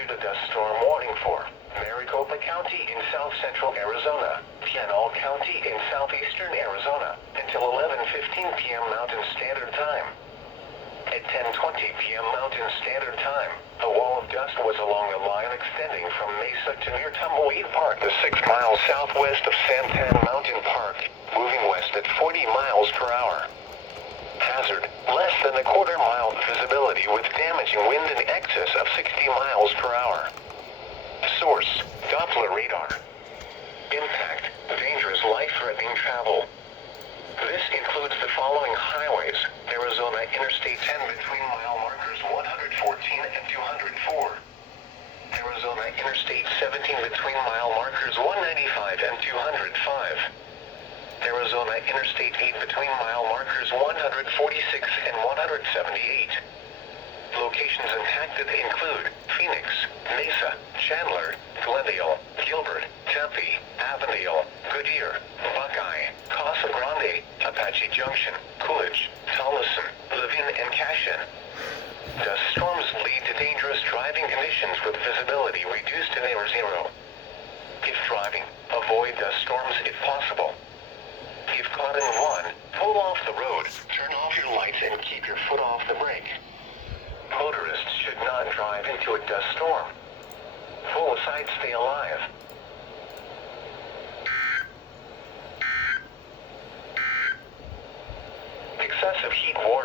issued a dust storm warning for Maricopa County in south-central Arizona, Pinal County in southeastern Arizona, until 11:15 p.m. Mountain Standard Time. At 10:20 p.m. Mountain Standard Time, a wall of dust was along the line extending from Mesa to near Tumbleweed Park, the 6 miles southwest of Santan Mountain Park, moving west at 40 miles per hour. Hazard, less than a quarter-mile visibility with damaging wind in excess of 60 miles per hour. Source, Doppler radar. Impact, dangerous life-threatening travel. This includes the following highways: Arizona Interstate 10 between mile markers 114 and 204. Arizona Interstate 17 between mile markers 195 and 205. Arizona Interstate 8 between mile markers 146 and 178. Locations impacted include Phoenix, Mesa, Chandler, Glendale, Gilbert, Tempe, Avondale, Goodyear, Buckeye, Casa Grande, Apache Junction, Coolidge, Tolleson, Levine, and Cashin. Dust storms lead to dangerous driving conditions with visibility reduced to near zero. If driving, avoid dust storms if possible. If caught in one, pull off the road, turn off your lights, and keep your foot off the brake. Motorists should not drive into a dust storm. Pull aside, stay alive. Excessive heat warning.